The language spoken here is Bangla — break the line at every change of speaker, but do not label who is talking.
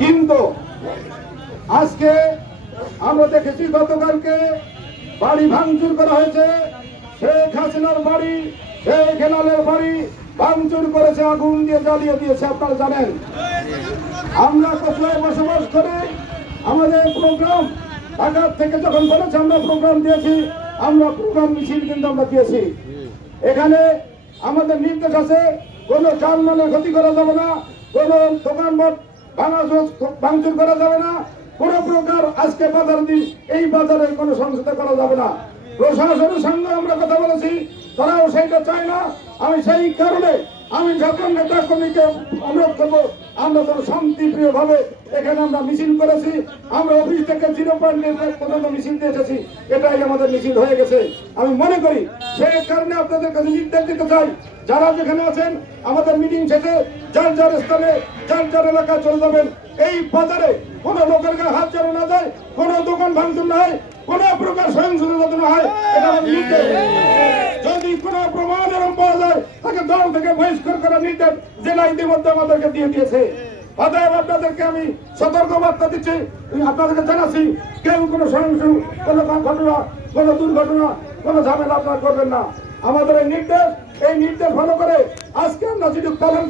কিন্তু আজকে আমরা দেখেছি গতকালকে বাড়ি ভাঙচুর করা হয়েছে। শেখ হাসিনার বাড়ি, শেখ হেলালের বাড়ি ভাঙচুর করেছে, আগুন দিয়ে জ্বালিয়ে দিয়েছে, আপনারা জানেন। আমরা কোথায় বসবাস করে, আমাদের প্রোগ্রাম ঢাকার থেকে যখন বলেছে, আমরা প্রোগ্রাম দিয়েছি, আমরা প্রোগ্রাম মিছিল কিন্তু আমরা দিয়েছি। এখানে আমাদের নির্দেশ আছে, কোনো যানবাহনের ক্ষতি করা যাবে না, কোনো দোকানপাট ভাঙা ভাঙচুর করা যাবে না। কোনো প্রকার আজকে বাজার দিন এই বাজারের কোনো সংস্থা করা যাবে না। প্রশাসনের সঙ্গে আমরা কথা বলেছি, তারাও সেইটা চায় না। আমি সেই কারণে আমি যখন নেতা কর্মীকে অনুরোধ করব আমরা তো শান্তিপ্রিয় ভাবে এখানে আমরা মিছিল করেছি, আমরা অফিস থেকে জিরো পয়েন্ট পর্যন্ত মিছিল এসেছি, এটাই আমাদের মিছিল হয়ে গেছে। আমি মনে করি সেই কারণে আপনাদের কাছে নির্দেশ দিতে চাই, যারা যেখানে আছেন, আমাদের মিটিং শেষে যার যার স্থানে, যার যার এলাকায় চলে যাবেন। এই বাজারে কোনো লোকের গায়ে হাত যেন না যায় কোনো দোকান ভাঙচুর না হয়, কোনো প্রকার সহিংসতা যাতে না হয়, এটা আমাদের নির্দেশ। দল থেকে বহিষ্কার করার নির্দেশ জেলা ইতিমধ্যে আমাদেরকে দিয়ে দিয়েছে। আমি সতর্ক দিচ্ছি। আপনাদেরকে জানাচ্ছি, কেউ কোনো কোনো ঘটনা, কোনো দুর্ঘটনা, কোনো ঝামেলা আপনার করবেন না। আমাদের এই নির্দেশ এই নির্দেশ ফলো করে আজকে আমরা যেটুকু পালন